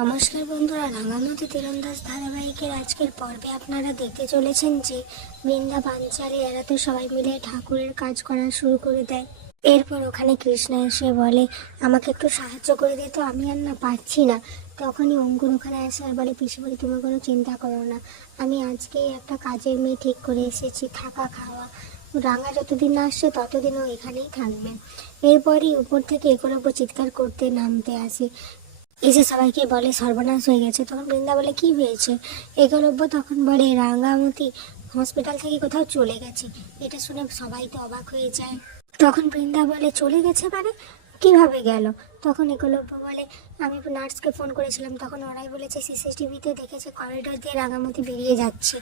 নমস্কার বন্ধুরা রাঙামতি তীরন্দাজ ধারাবাহিকের আজকের পর্বে আপনারা দেখতে চলেছেন যে বৃন্দা পাঞ্চালি এরা তো সবাই মিলে ঠাকুরের কাজ করা শুরু করে দেয়। এরপর ওখানে কৃষ্ণ এসে বলে, আমাকে একটু সাহায্য করে দে তো, আমি আর না পারছি না। তখনই অঙ্কুর ওখানে আসে আর বলে, পিসি বলে, তুমি কোনো চিন্তা করো না। আমি আজকেই একটা কাজের মেয়ে ঠিক করে এসেছি, থাকা, খাওয়া। রাঙা যতদিন না আসছে ততদিন ও এখানেই থাকবে। এরপরই উপর থেকে একলব্য চিৎকার করতে নামতে আসে। এসে সবাইকে বলে সর্বনাশ হয়ে গেছে। তখন বৃন্দা বলে, কি হয়েছে? একলব্য তখন বলে, রাঙ্গামতি হসপিটাল থেকে কোথাও চলে গেছে। এটা শুনে সবাই তো অবাক হয়ে যায়। তখন বৃন্দা বলে, চলে গেছে মানে? কীভাবে গেল? তখন একলব্য বলে, আমি নার্সকে ফোন করেছিলাম। তখন ওরাই বলেছে সিসিটিভিতে দেখেছে করিডোর দিয়ে রাঙামতি বেরিয়ে যাচ্ছে।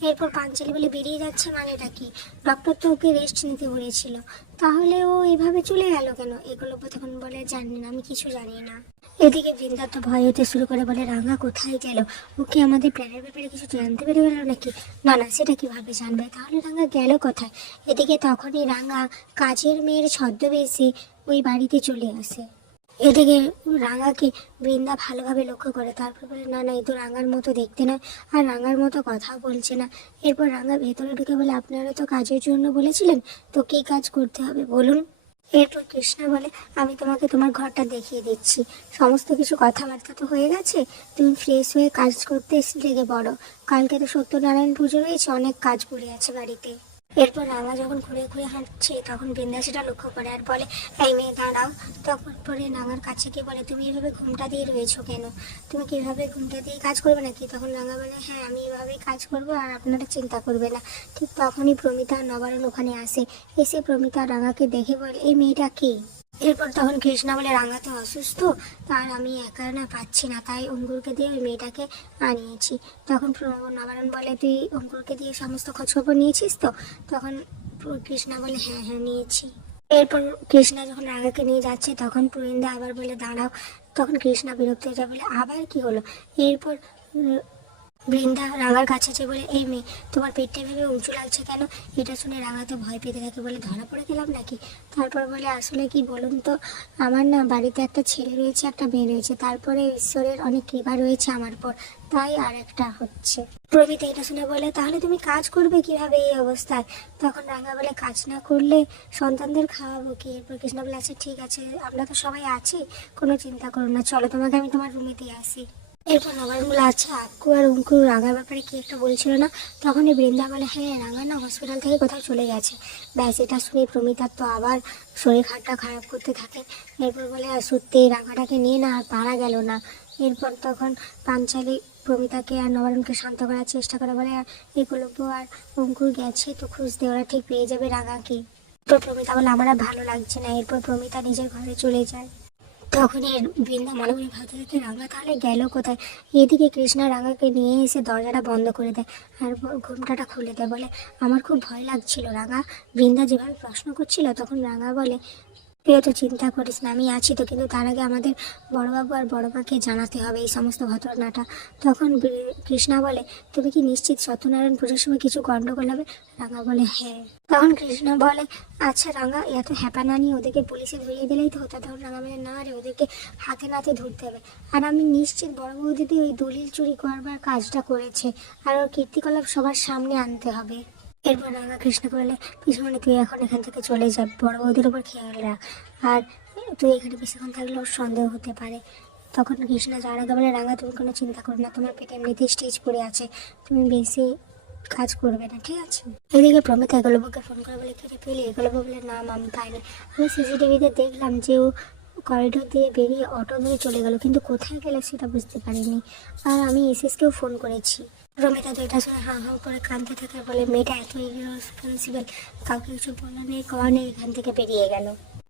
এরপর পাঞ্চালি বলে, বেরিয়ে যাচ্ছে মানেটা কি? ডক্টর তো ওকে রেস্ট নিতে বলেছিল। তাহলে ও এভাবে চলে গেল কেন? একলব্য তখন বলে, জানি না, আমি কিছু জানি না। এদিকে বৃন্দা তো ভয় হতে শুরু করে বলে, রাঙা কোথায় গেল? ওকে আমাদের প্ল্যানের ব্যাপারে কিছু জানতে পেরে গেল নাকি? না না, সেটা কীভাবে জানবে? তাহলে রাঙা গেল কোথায়? এদিকে তখনই রাঙা কাজের মেয়ের ছদ্মবেশে ওই বাড়িতে চলে আসে। এদিকে রাঙাকে বৃন্দা ভালোভাবে লক্ষ্য করে, তারপর বলে, না না, এ তো রাঙার মতো দেখতে নয় আর রাঙার মতো কথা বলছে না। এরপর রাঙা ভেতরে ঢুকে বলে, আপনারা তো কাজের জন্য বলেছিলেন, তো কী কাজ করতে হবে বলুন? এরপর কৃষ্ণা বলে, আমি তোমাকে তোমার ঘরটা দেখিয়ে দিচ্ছি। সমস্ত কিছু কথাবার্তা তো হয়ে গেছে। তুমি ফ্রেশ হয়ে কাজ করতে লেগে পড়ো। কালকে তো সত্যনারায়ণ পুজো রয়েছে, অনেক কাজ পড়ে আছে বাড়িতে। এরপর রাঙা যখন ঘুরে ঘুরে হাঁটছে, তখন বিন্দা সেটা লক্ষ্য করে আর বলে, এই মেয়ে, দাঁড়াও। তখন পরে রাঙার কাছে গিয়ে বলে, তুমি এভাবে ঘুমটা দিয়ে রয়েছো কেন? তুমি কি এভাবে ঘুমটা দিয়ে কাজ করবে নাকি? তখন রাঙা বলে হ্যাঁ আমি এভাবেই কাজ করব আর আপনারা চিন্তা করবে না। ঠিক তখনই প্রমিতা নবারণ ওখানে আসে। এসে প্রমিতা রাঙাকে দেখে বলে, এই মেয়েটা কে? এরপর তখন কৃষ্ণা বলে, রাঙা তো অসুস্থ, তার আমি একা না, পাচ্ছি না। তাই অঙ্কুরকে দিয়ে ওই মেয়েটাকে আনিয়েছি। তখন নবারণ বলে, তুই অঙ্কুরকে দিয়ে সমস্ত খোঁজখবর নিয়েছিস তো? তখন কৃষ্ণা বলে হ্যাঁ হ্যাঁ নিয়েছি। এরপর কৃষ্ণা যখন রাঙাকে নিয়ে যাচ্ছে, তখন প্রবীন্দা আবার বলে, দাঁড়াও। তখন কৃষ্ণা বিরক্ত হয়ে যায়, বলে, আবার কি হলো? এরপর বৃন্দা রাঙার কাছে যে বলে, এই মেয়ে, তোমার পেটটা ভেবে উঁচু লাগছে কেন? এটা শুনে রাঙা তো ভয় পেতে থাকে বলে ধরা পড়ে গেলাম নাকি? তারপর বলে, আসলে কি বলুন তো, আমার না বাড়িতে একটা ছেলে রয়েছে, একটা মেয়ে রয়েছে। তারপরে ঈশ্বরের অনেক কৃপা রয়েছে আমার পর তাই আর একটা হচ্ছে। প্রবীতা এটা শুনে বলে, তাহলে তুমি কাজ করবে কীভাবে এই অবস্থায়? তখন রাঙা বলে, কাজ না করলে সন্তানদের খাওয়াবো কি? এরপর কৃষ্ণ বলে আচ্ছা ঠিক আছে, আমরা তো সবাই আছি, কোনো চিন্তা করো না। চলো তোমাকে আমি তোমার রুমে দিয়ে আসি। এরপর নবারণ বলে আচ্ছা আক্কু আর অঙ্কুর রাঙার ব্যাপারে কি একটা বলছিল না? তখনই বৃন্দা বলে হ্যাঁ রাঙা না হসপিটাল থেকে কোথাও চলে গেছে। ব্যাস, এটা শুনে প্রমিতার তো আবার শরীর খাটটা খারাপ করতে থাকে। এরপর বলে, আর সত্যি রাঙাটাকে নিয়ে না আর পারা গেল না। এরপর তখন পাঞ্চালি প্রমিতাকে আর নবারণকে শান্ত করার চেষ্টা করে বলে, আর একলব্য আর অঙ্কুর গেছে তো খুঁজতে, ওরা ঠিক পেয়ে যাবে রাঙাকে। তো প্রমিতা বলে, আমার আর ভালো লাগছে না। এরপর প্রমিতা নিজের ঘরে চলে যায়। তখনই বৃন্দা মনে মনে ভাবতে থাকে রাঙা তাহলে গেল কোথায়? এদিকে কৃষ্ণা রাঙাকে নিয়ে এসে দরজাটা বন্ধ করে দেয় আর ঘুমটাটা খুলে দেয়। বলে, আমার খুব ভয় লাগছিল রাঙা। বৃন্দা যেভাবে প্রশ্ন করছিল, তখন রাঙা বলে তুই তো চিন্তা করিস না, আমি আছি তো, কিন্তু তার আগে আমাদের বড়বাবু আর বড় মাকে জানাতে হবে এই সমস্ত ঘটনাটা। তখন কৃষ্ণা বলে, তুমি কি নিশ্চিত সত্যনারায়ণ পুজোর সময় কিছু গন্ডগোল হবে? রাঙা বলে হ্যাঁ। তখন কৃষ্ণ বলে আচ্ছা রাঙা, এত হ্যাপা না নিয়ে ওদেরকে পুলিশে ধরিয়ে দিলেই তো হতো, তখন রাঙা বলে, না রে, ওদেরকে হাতে নাতে ধরতে হবে। আর আমি নিশ্চিত বড় বৌদিদি ওই দলিল চুরি করবার কাজটা করেছে, আর ওর কীর্তিকলাপ সবার সামনে আনতে হবে। এরপর রাঙা কৃষ্ণ বলে পিছনে তুই এখন এখান থেকে চলে যা, বড় বৌদির উপর খেয়াল রাখ। আর তুই এখানে বেশিক্ষণ থাকলে ওর সন্দেহ হতে পারে। তখন কৃষ্ণা আগে বলে, রাঙা, তুমি কোনো চিন্তা করো না, তোমার পেটে এমনিতেই স্টেজ পড়ে আছে, তুমি বেশি কাজ করবে না, ঠিক আছে? এদিকে প্রমিতা এগুলোকে ফোন করে বলে কেটে পেলে এগুলো বলে না আমি পাইনি। আমি সিসিটিভিতে দেখলাম যে ও করিডোর দিয়ে বেরিয়ে অটো ধরে চলে গেল, কিন্তু কোথায় গেলে সেটা বুঝতে পারিনি। আর আমি এসএসকেও ফোন করেছি। রমিতা এটা শুনে হাঁ হাঁ করে কাঁদতে থাকে, বলে, মেয়েটা এত রেসপন্সিবল কাউকে কিছু বলা নেই কওয়া নেই, এখান থেকে বেরিয়ে গেল।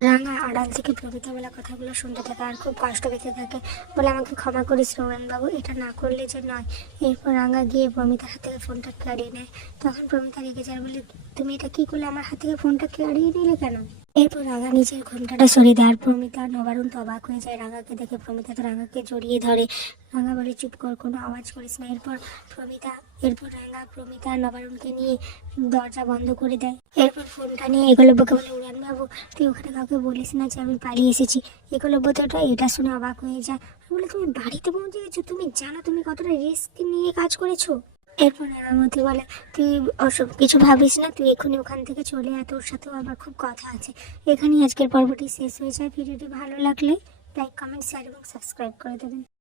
রাঙা আড়াল থেকে প্রমিতা বলা কথাগুলো শুনতে থাকে আর খুব কষ্ট পেতে থাকে। বলে, আমাকে ক্ষমা করিস বাবু এটা না করলে যে নয়। এরপর রাঙা গিয়ে প্রমিতার হাত থেকে ফোনটা কেড়িয়ে নেয়। তখন প্রমিতা রেগে যায়, বলে, তুমি এটা কী করলে, আমার হাত থেকে ফোনটা কেড়িয়ে নিলে কেন? এরপর রাঙা নিজের ঘোমটাটা সরিয়ে দেয়, আর প্রমিতা নবারুণ তো অবাক হয়ে যায়। রাঙাকে দেখে প্রমিতা তো রাঙাকে জড়িয়ে ধরে। রাঙা বলে, চুপ কর, কোনো আওয়াজ করিস না। এরপর প্রমিতা, এরপর রাঙা, প্রমিতা নবারুণকে নিয়ে দরজা বন্ধ করে দেয়। এরপর ফোনটা নিয়ে একলব্যকে বলে, উড়ান বাবু, তুই ওখানে কাউকে বলিস না যে আমি পালিয়ে এসেছি? একলব্য তো ওটা এটা শুনে অবাক হয়ে যায় বলে, তুমি বাড়িতে পৌঁছে গেছো? তুমি জানো তুমি কতটা রিস্ক নিয়ে কাজ করেছ? এরপর রাঙামতি বলে, তুই ওসব কিছু ভাবিস না? তুই এক্ষুনি ওখান থেকে চলে আয়, তোর সাথেও আমার খুব কথা আছে। এখানেই আজকের পর্বটি শেষ হয়ে যায়। ভিডিওটি ভালো লাগলে লাইক, কমেন্ট শেয়ার এবং সাবস্ক্রাইব করে দেবেন।